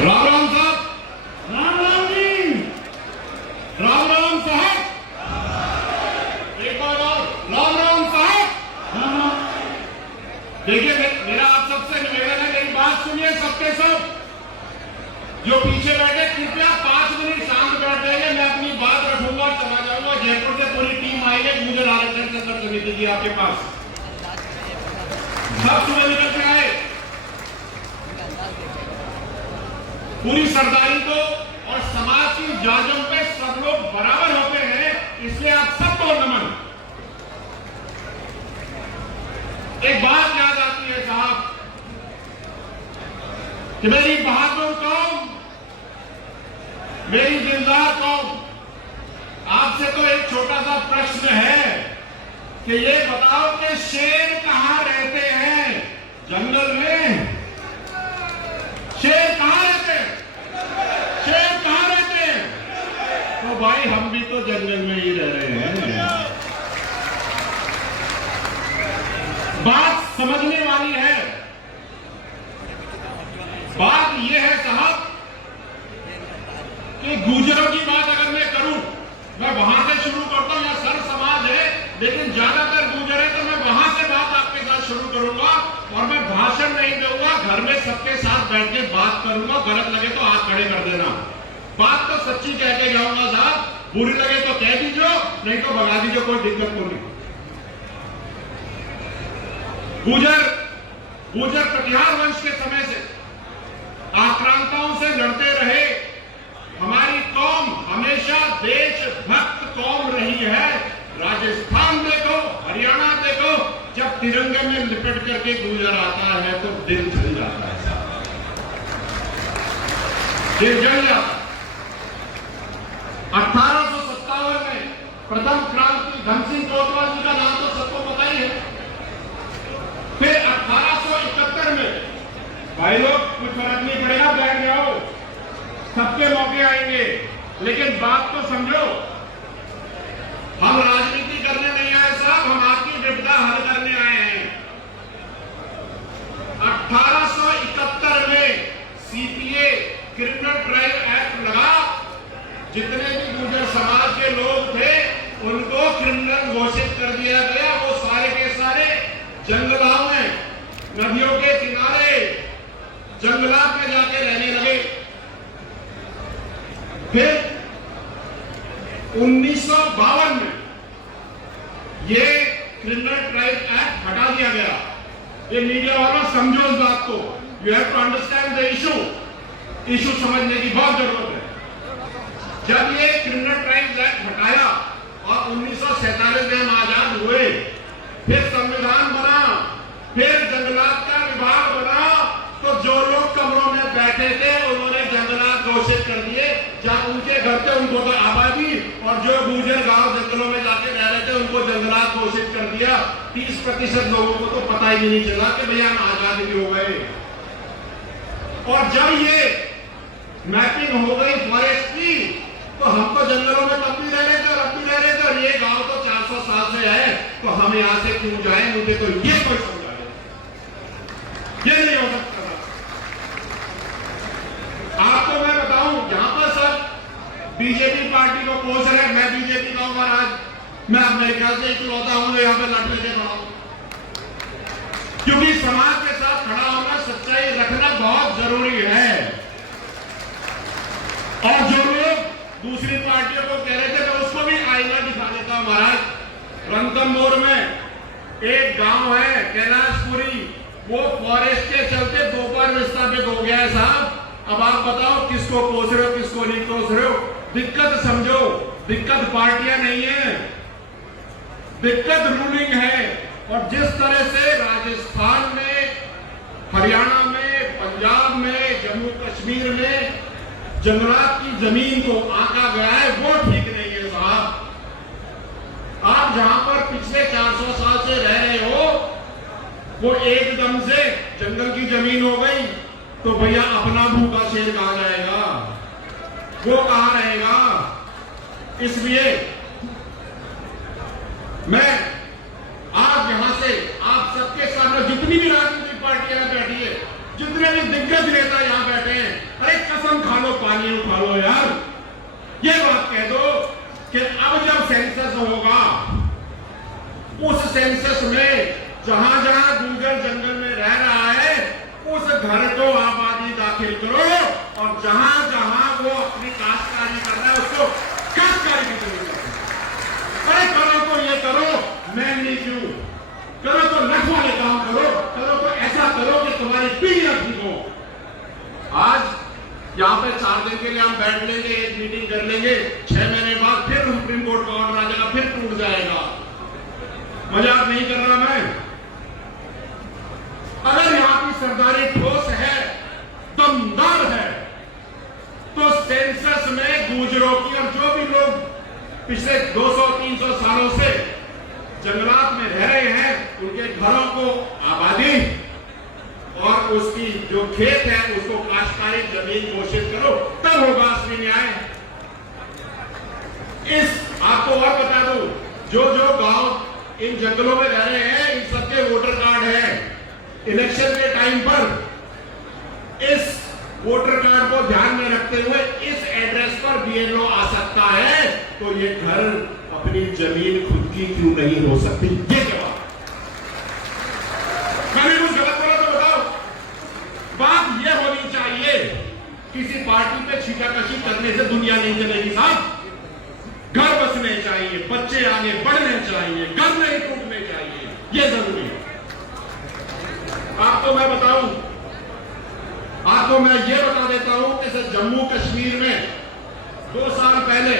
राम राम साहब। राम राम जी। राम राम साहब। एक बार और राम राम साहब। राम राम। देखिए मेरा आप सबसे निवेदन है, मेरी बात सुनिए सबके सब। जो पीछे बैठे कृपया 5 मिनट शांत बैठ जाइए। मैं अपनी बात रखूंगा और चला जाऊंगा। जयपुर से पूरी टीम आई है मुझे आरक्षण संघर्ष समिति की आपके पास। सब सुबह निकल के आए। पूरी सरदारी को और समाज की जाजम पे सब लोग बराबर होते हैं, इसलिए आप सबको नमन। एक बात याद आती है साहब कि मेरी बहादुर कौम, मेरी दिलदार कौम, आपसे तो एक छोटा सा प्रश्न है कि ये बताओ कि शेर कहां रहते हैं? जंगल में? शेर कहां रहते हैं? शेर कहां रहते हैं? तो भाई हम भी तो जंगल में ही रह रहे हैं। बात समझने वाली है। बात यह है साहब कि गुर्जरों की बात अगर मैं करूं, मैं वहां से शुरू करता हूं। यह सर समाज है लेकिन ज्यादातर गुर्जर है, तो मैं वहां से बात आपके साथ शुरू करूंगा और मैं भाषण नहीं दूंगा। घर में सबके साथ बैठ के बात करूंगा। गलत लगे तो हाथ खड़े कर देना। बात तो सच्ची कह के जाऊंगा साहब। बुरी लगे तो कह दीजिए, नहीं तो भगा दीजिए, कोई दिक्कत तो नहीं। गुर्जर कटिहार वंश के समय से आक्रांताओं से लड़ते रहे। हमारी कौम हमेशा देशभक्त कौम रही है। राजस्थान देखो, हरियाणा देखो, जब तिरंगे में लिपट करके गुर्जर आता है तो दिल जल जाता है, दिल जल जाता है। 1857 में प्रथम क्रांति धन सिंह कोतवाल जी का नाम तो सबको पता ही है। फिर 1871 में, भाई लोग कुछ फर्क नहीं पड़ेगा, बैठ जाओ, सबके मौके आएंगे, लेकिन बात तो समझो। हम राजनीति करने नहीं आए साहब, हम आपकी विपदा हल करने आए हैं। 1871 में सीपीए क्रिमिनल ट्रायल एक्ट लगा। जितने भी गुर्जर समाज के लोग थे उनको क्रिमिनल घोषित कर दिया गया। वो सारे के सारे जंगलों में, नदियों के किनारे, जंगलात में जाके रहने लगे। फिर 1952 में ये क्रिमिनल ट्रायल एक्ट हटा दिया गया। ये मीडिया वालों समझो इस बात को। You have to understand the issue समझने की बहुत जरूरत है। जब ये क्रिमिनल ट्रायल एक्ट हटाया और 1947 में हम आजाद हुए, फिर संविधान बना, फिर जंगलात का विभाग बना, तो जो लोग कमरों में बैठे थे उन्होंने जंगलात घोषित कर दिए। जहां उनके घर थे उनको तो आबादी, और जो गुर्जर गांव जंगलों में जाके रह रहे थे उनको जंगलात घोषित कर दिया। 30% लोगों को तो पता ही नहीं चला कि भैया हम आजाद भी हो गए। और जब ये मैपिंग हो गई फॉरेस्ट की, तो हम तो जंगलों में तब भी रह रहे थे और अब भी रह रहे थे, और ये गांव तो 400 साल से है, तो हम यहां से क्यों जाए? मुझे तो ये कोई समझाए, ये नहीं हो सकता। आपको मैं बताऊं, यहां पर सर बीजेपी पार्टी को कोस रहे। मैं बीजेपी का हूं, आज मैं अपने ख्याल से इकलौता हूं जो यहां पर लड़ लेके खड़ा हूं, क्योंकि समाज के साथ खड़ा होना, सच्चाई रखना बहुत जरूरी है। और जो लोग दूसरी पार्टियों को कह रहे थे, मैं उसको भी आईना दिखा देता हूं। महाराज, रणथंभौर में एक गांव है कैलाशपुरी, वो फॉरेस्ट के चलते दोपहर विस्थापित हो गया है साहब। अब आप बताओ किसको कोस रहे हो, किसको नहीं कोस रहे हो? दिक्कत समझो, दिक्कत पार्टियां नहीं है, दिक्कत रूलिंग है। और जिस तरह से राजस्थान में, हरियाणा में, पंजाब में, जम्मू कश्मीर में जंगलात की जमीन को आंका गया है, वो ठीक नहीं है साहब। आप जहां पर पिछले 400 साल से रह रहे हो, वो एकदम से जंगल की जमीन हो गई, तो भैया अपना भूखा शेर कहां जाएगा? वो कहां रहेगा? इसलिए मैं आज यहां से आप सबके सामने, जितनी भी राजनीतिक पार्टियां बैठी है, जितने भी दिग्गज नेता यहां बैठे हैं, अरे दाखिल करो और जहां जहां वो अपनी काश्तकारी कर रहा है उसको काश्तकारी की जरूरत है। अरे करो तो ये करो, मैं नहीं क्यों करो तो लठ वाले काम करो तो ऐसा करो कि तुम्हारी पीढ़ियां ठीक हो। आज यहाँ पे 4 दिन के लिए हम बैठ लेंगे, एक मीटिंग कर लेंगे, 6 महीने बाद फिर सुप्रीम कोर्ट का ऑर्डर आ जाएगा, फिर टूट जाएगा। मजाक नहीं कर रहा मैं। अगर यहाँ की सरदारी ठोस है, दमदार है, तो सेंसस में गुजरों की और जो भी लोग पिछले 200-300 सालों से जंगलात में रह रहे हैं उनके घरों को आबादी और उसकी जो खेत है उसको काश्तकारी जमीन घोषित करो, तब होगा असली न्याय। आपको और बता दूं, जो गांव इन जंगलों में रह रहे हैं इन सबके वोटर कार्ड है। इलेक्शन के टाइम पर इस वोटर कार्ड को ध्यान में रखते हुए इस एड्रेस पर बीएलओ आ सकता है, तो ये घर अपनी जमीन खुद की क्यों नहीं हो सकती? ये जवाब। मैंने कुछ गलत बोला तो बताओ। बात ये होनी चाहिए, किसी पार्टी पे छीटाकशी करने से दुनिया नहीं चलेगी साहब। घर बसने चाहिए, बच्चे आगे बढ़ने चाहिए, घर नहीं टूटने चाहिए, ये जरूरी है। आपको मैं बताऊं, आपको मैं ये बता देता हूं कि जम्मू कश्मीर में 2 साल पहले,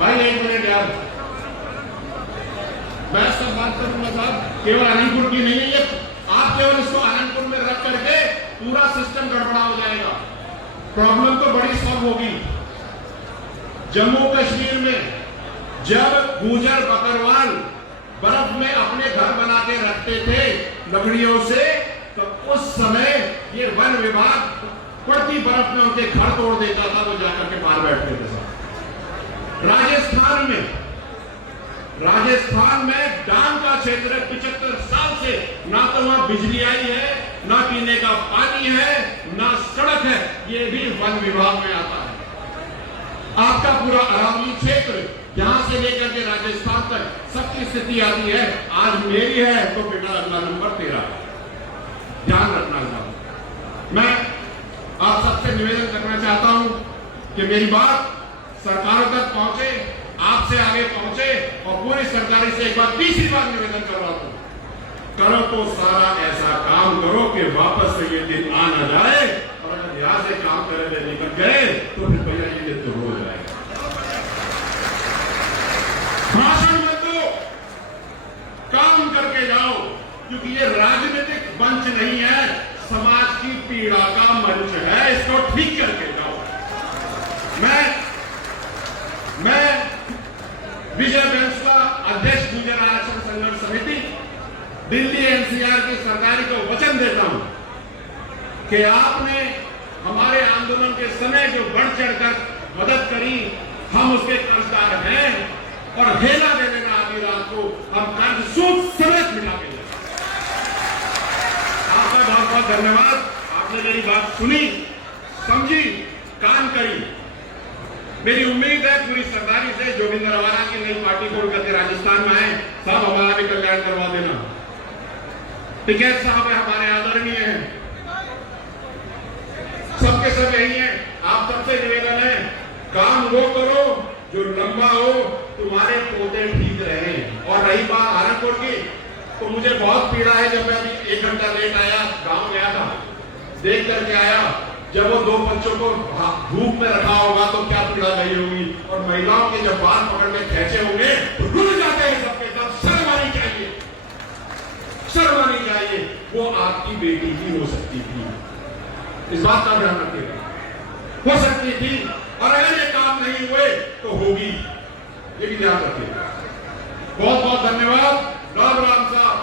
भाई 1 मिनट यार, मैं सब बात करूंगा साहब, केवल आनंदपुर की नहीं है ये। आप केवल इसको आनंदपुर में रख करके पूरा सिस्टम गड़बड़ा हो जाएगा, प्रॉब्लम तो बड़ी सॉल्व होगी। जम्मू कश्मीर में जब गुजर बकरवाल बर्फ में अपने घर बना के रखते थे लकड़ियों से, तो उस समय ये वन विभाग पड़ती बर्फ में उनके घर तोड़ देता था, वो जाकर के बाहर बैठते थे। राजस्थान में डांग का क्षेत्र है, 75 साल से ना तो वहां बिजली आई है, ना पीने का पानी है, ना सड़क है, ये भी वन विभाग में आता है। आपका पूरा अरावली क्षेत्र यहां से लेकर के राजस्थान तक सबकी स्थिति आती है, आज मेरी है तो बेटा अगला नंबर तेरा। ध्यान रखना चाहूं मैं, आप सबसे निवेदन करना चाहता हूं कि मेरी बात सरकारों तक पहुंचे, आपसे आगे पहुंचे, और पूरी सरकारी से एक बार तीसरी बार निवेदन कर रहा हूं, करो तो सारा ऐसा काम करो कि वापस से ये दिन आ ना जाए, और अगर यहां से काम करे निकल गए तो फिर भैया ये दिन तो हो जाएगा। भाषण मत दो, काम करके जाओ, क्योंकि ये राजनीतिक मंच नहीं है, समाज की पीड़ा का मंच है, इसको ठीक करके जाओ। मैं विजय बैंस का अध्यक्ष गुर्जर आरक्षण संघर्ष समिति दिल्ली एनसीआर की सरकार को वचन देता हूं कि आपने हमारे आंदोलन के समय जो बढ़ चढ़कर मदद करी, हम उसके कर्जदार हैं, और हेला दे देना आधी रात को हम कर्ज सूद समेत मिटा के देंगे। आपका बहुत बहुत धन्यवाद। आपने मेरी बात सुनी, समझी, काम करी। मेरी उम्मीद है पूरी सरदारी से जोगिंदर रवाना की नई पार्टी को करके राजस्थान में आए, सब हमारा भी कल्याण करवा देना। टिकैत साहब है हमारे आदरणीय हैं, सबके सब यही है। आप सबसे निवेदन है, काम वो करो जो लंबा हो, तुम्हारे पोते ठीक रहे। और रही बात आनंदपुर की, तो मुझे बहुत पीड़ा है। जब मैं अभी 1 घंटा लेट आया, गांव गया था, देख करके आया, जब वो 2 बच्चों को धूप में रखा होगा तो क्या पीड़ा गई होगी, और महिलाओं के जब बाल पकड़ के खेचे होंगे तो रुक जाते हैं सबके सब। शर्म आनी चाहिए, शर्म आनी चाहिए। वो आपकी बेटी ही हो सकती थी, इस बात का ध्यान रखिएगा, हो सकती थी, और अगर ये काम नहीं हुए तो होगी, ये भी ध्यान रखिएगा। बहुत बहुत धन्यवाद। राम राम साहब।